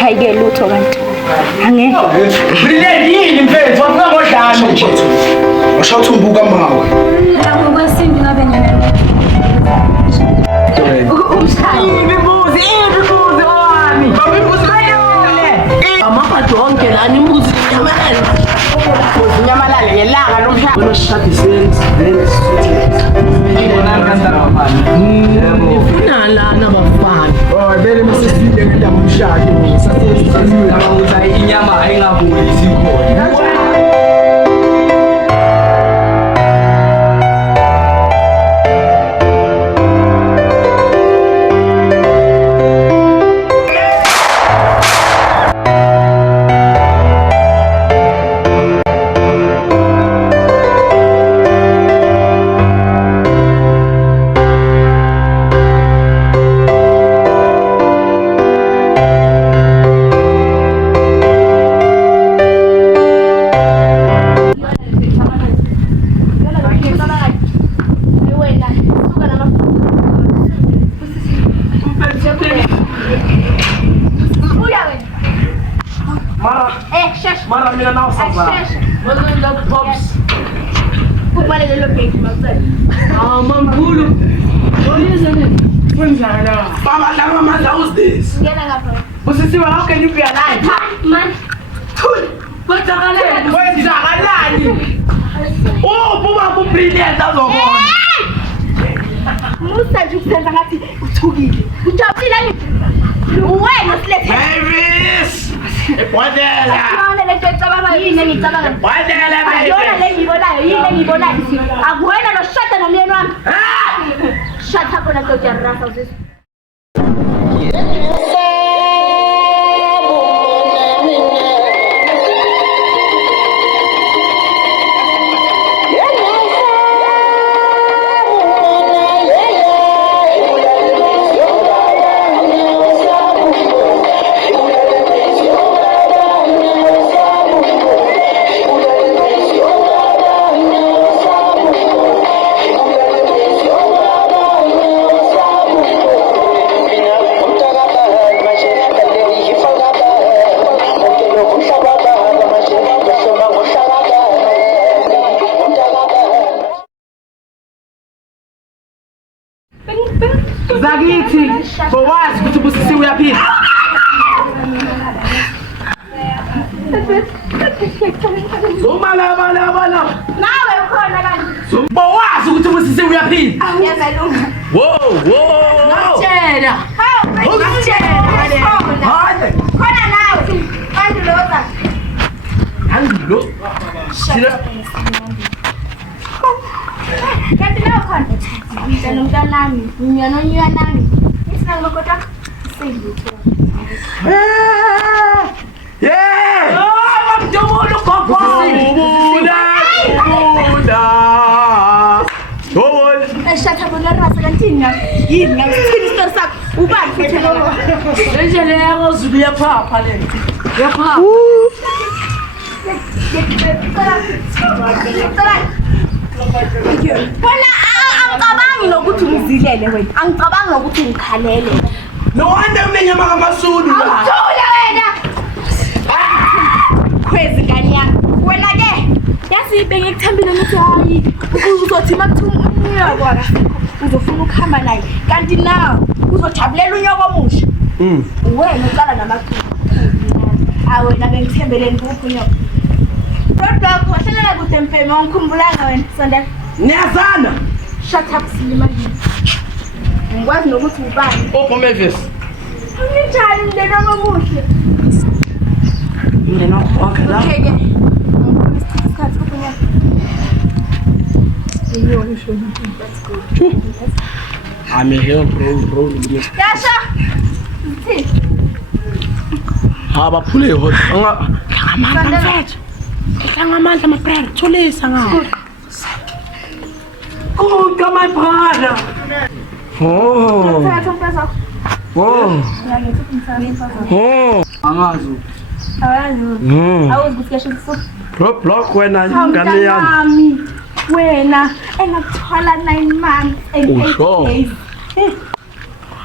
Hayike lutho kanti. Angeke. Brilliant yini mfethu wafika ngodlame. Washawuthi umbuka mawe. Lapho kwesimbi ngabe ngene. Umshayeli Ibibuzi wami. Babibuzi bayole. Amaphathi wonke lana imbuzi nyamalala. Imbuzi nyamalala ngelanga lomhlaba. Unoshadi sense then Ufuna lana bafana. vele masifike ngenda umshadi Ukuthi inyama ayingaboli sikhona. Mara mina nawe sasa. Wazenda pops. kubalele lo bheki mawucela. Mamkhulu. Kwenzala. Baba lama manda who's this? Ngena ngapha. Usisiwe how can you be alive? Man. Kwenzakaleni. Kwenzakalani? Oh, buba ku brilliant azobona. Musa nje ukusenza ngathi uthukile. Ujabulile nje. Wena silethe. Mavis! Ibhodela! Yona lento ecabanga yini engicabanga. Ibhodela Yona le ngibonayo yini engibonayo. Akuwena lo shada nomyeni wami. Shut up na nto ya rasa uzisi. Zakithi, bowazi ukuthi busisi uyaphila. Zomala. Nawe ukhona kanti. Bowazi ukuthi busisi uyaphila. Ngiyazalunga. Wo. Tshela. Hawu, ngitshela. Hayi. Khona nawe. Kanti loza. Angilo. Sina. Kanti nawe khona. Ngicela umntanami, nami. Isinga kodwa seyitho. Yeah. Oh, mdomo gogo. Ubunda. Gol. Eshatha bona rasa kanti yini ngikuthini isitori sakho? Ubani futhi lo? Endlela yakho Zulu yaphapha le. Yaphapha. Bona angicabangi nokuthi ngizilele wena. Angicabangi nokuthi ngikhalele. No wonder unenyama kaMasulu la. Awuthula wena. Khwezi ngani yami. Wena ke yazi bengikuthambile ukuthi hayi uzothi makuthuma unyoko akasikho uzofuna ukuhamba naye. Kanti nawe uzojabulela unyoko omusha. Wena uqala namaculo. Wena bengithembeleni kuphi unyoko. Kodwa wahlala kude mfeme ongikhumbulanga wena sonda. Niyazana. Shut up silima. Ngikwazi nokuthi ubani. Oh Mavis. Unjani le noma muhle? Mina wakhe la. Okay. Isikhathi kuphenya. I'm here bro. Yasha. Uthi. Ha baphule hot. Ngamandla mfethu. Ngamandla my brother. Tholisa ngawo. Oh, my brother. Oh. Thatha umfazi wakho. Oh. Oh. Angazi. Awazi. Awuzi ukuthi kasho kusuku. Block wena ingane yami. Mami. Wena engakuthwala 9 months and 8 days.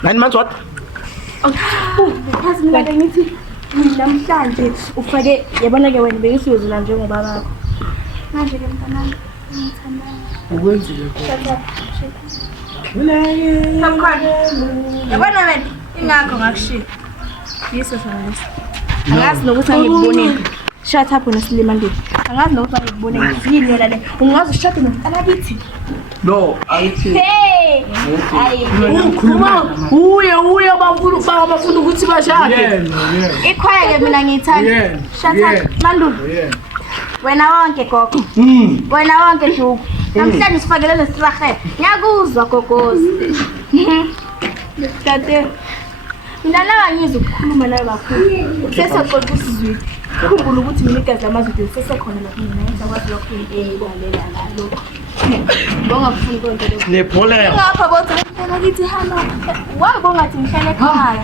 9 months what? Yazi mina bengithi namhlanje ufake yabona-ke wena bekisizula njengoba bakho manje-ke mntanami Ukwenzile yabona wena ingakho ngakushiya yiso sona leso angazi nokuthi angikubonile shut up unesilima ndini angazi nokuthi angikubonile yini yona le ungazi ushade nomntana kithi No, angithi. hey hayi uye bafuna ukuthi bashade. ikhwaya-ke mina ngiyithanda shut up Mandulo wena wonke gogo wena wonke Nduku namhlanje sifakele nesirahela ngiyakuzwa gogozi tate mina nawe angizwa ukukhuluma nawe kakhulu seseqoqa usizwile ukhumbula ukuthi mina igazi lamazwi sesekhona lapho mina ngizakwazi lokho ikwalela ngalokho ngongafuni konke lokho Nepoleo. ngapha bothi mntana kithi hamba wabonga ngathi ngihlale ekhaya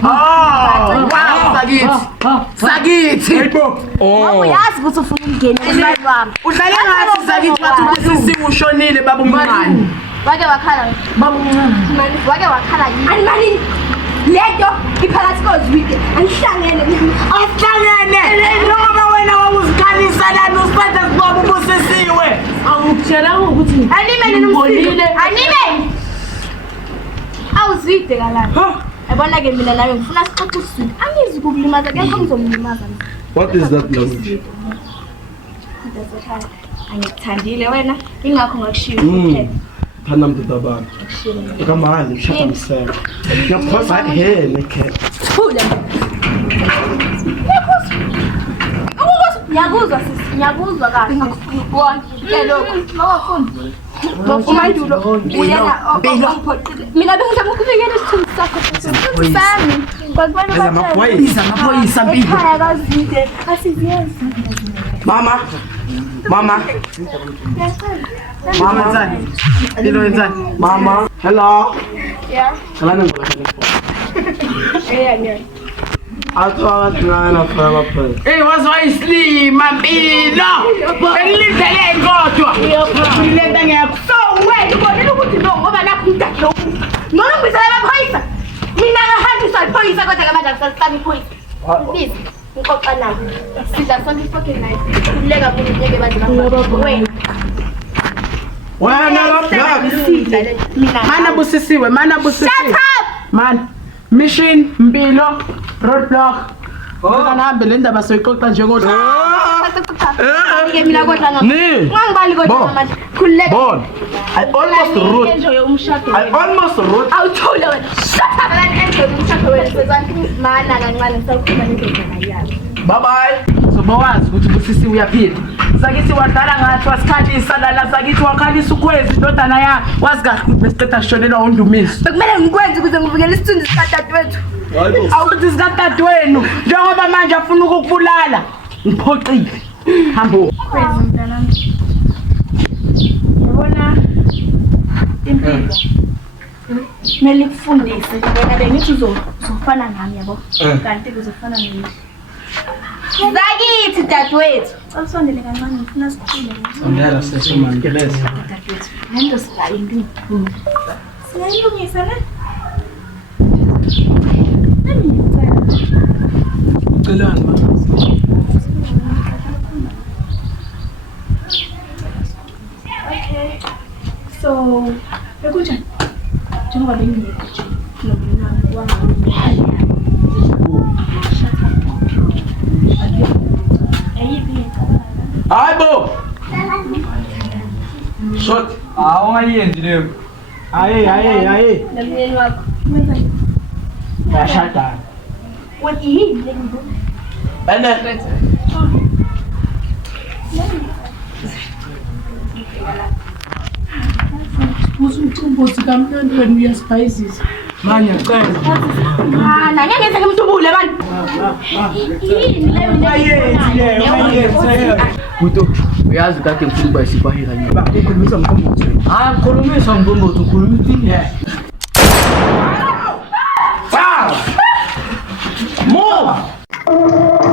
Sakithi. ngoba uyazi ukuthi ufuna ukungena emali wami Udlale ngathi sakithi wathi usisi ushonile baba umncane. wake wakhala Baba umncane. wake wakhala yini mali lento iphakathi kozwide angihlangene Asihlangene. Noma wena wawuzikhalisa lana usiphethe sibobo ubusisiwe. Angikutshela ukuthi animene nomsile animene awuzide kalana yabona-ke mina nawe ngifuna sixoxe uswide angizi ukukulimaza kekho ngizomlimaza What is that language? angikuthandile wena ingakho ngakushiya kuphela Phana mntu tabana. Kamali mshada msela. Ngiyaphosa he nekhe. thula ngiyakuzwa sisi ngiyakuzwa kahle konke lokho mawafuni umandulo uyena ongiphoqile mina bengizama ukuvikela isithunzi sakho sami Biza amaphoyisa mpilo. ekhaya kazide asiziyenzi Mama. Mama. Mama. Ilo wenzani? Mama. Hello. ya Kalana ngikho. ngiyani Atwa ngana fama phela. Hey, wazwa islima mpilo. Bengilindele kodwa. Ngilenda ngiyakho. so wena ubonile ukuthi no ngoba lapho umdakhe lokhu noma ngibizela amaphoyisa mina ngahambisa iphoyisa kodwa ke manje akusahlala iphoyisa please ngixoxa nawe sidla sonke fucking night kuleka kuthi ngeke baze wena Wena babla. sidla le mina Mana busisiwe, mana busisiwe. shut up Man, mission mpilo roadblock. Nganahambe le ndaba soyixoxa njengodla. ke mina kodwa Ni. ngangibali kodwa manje khuleka Bon. I almost wrote. enjoy umshado I almost wrote. awuthula wena shut up and enjoy umshado wena sezanti mana kancane ngisakhuluma nendodana yayo Bye bye. So bawazi ukuthi busisiwe uyaphila. Sakithi wadlala ngathi wasikhalisa lana sakithi wakhalisa ukhwezi indodana ya wazi kahle ukuthi besiqeda shonelwa undumiso. bekumele ngikwenze ukuze ngivikele isithunzi sikadadewethu Awuthi sikadadewenu njengoba manje afuna ukukubulala. Ngiphoxile. Hambo. Praise mntanami. Yabona impilo. Kumele ikufundise wena bengithi uzofana nami yabo. Kanti uzofana nami. Zakithi dadewethu. Awusondele kancane ngifuna sikhule. Sondela sesumangeleza. Dadewethu. Lento singayindi. Singayilungisa ne? Celani ma. Okay. So, bekunjani? Njengoba bengingekho nje. Nomnyango wangabe. Ayiphi incabanga? Hayibo. Shot. Awungayenzi leyo. Aye. Nomyeni wakho. Wenza nje. Yashada. What yini le nto? Ene. Usumthumbozi kamnandi wena uyasipayisisa. Manje cela. Na ngeke ngenze ngimthubule abantu. Yini le Kuto, uyazi kade ngifuna ukuba isipahi kanye. Ukhulumisa mkhombothi. Khulumisa mkhombothi, ukhuluma iqiniso. Wow. Move.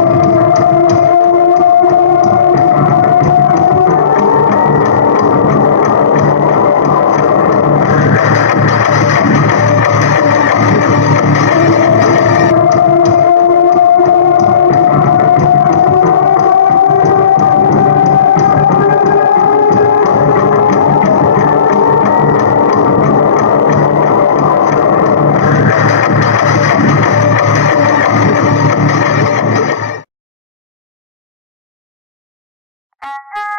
Thank you.